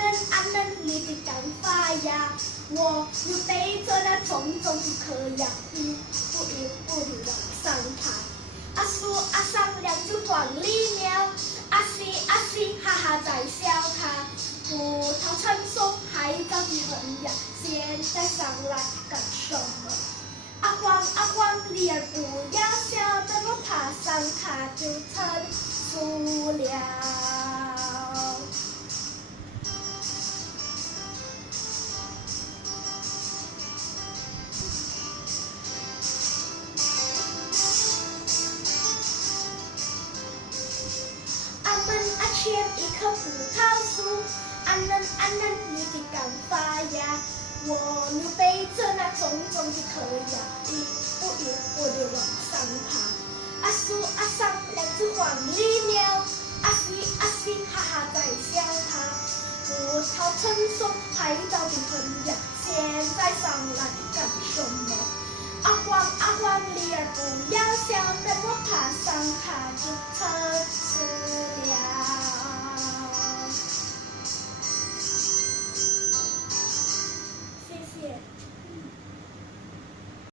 安你的干发芽，我又背着那重重的壳呀，一步一步地往上爬。阿树阿上两只黄鹂鸟，阿西哈哈在笑它。葡萄成熟还早得很呀，现在上来干什么？阿黄，梨儿不要笑，等我爬上它就成熟了。阿牵一棵葡萄树，安嫩你的干发芽，我又背着那重重的壳呀，一步一步地往上爬。阿树阿上两只黄鹂鸟，阿西哈哈在笑它。葡萄成熟还早得很呀，现在上来干什么？阿黄，梨儿不要笑，等我爬上它就成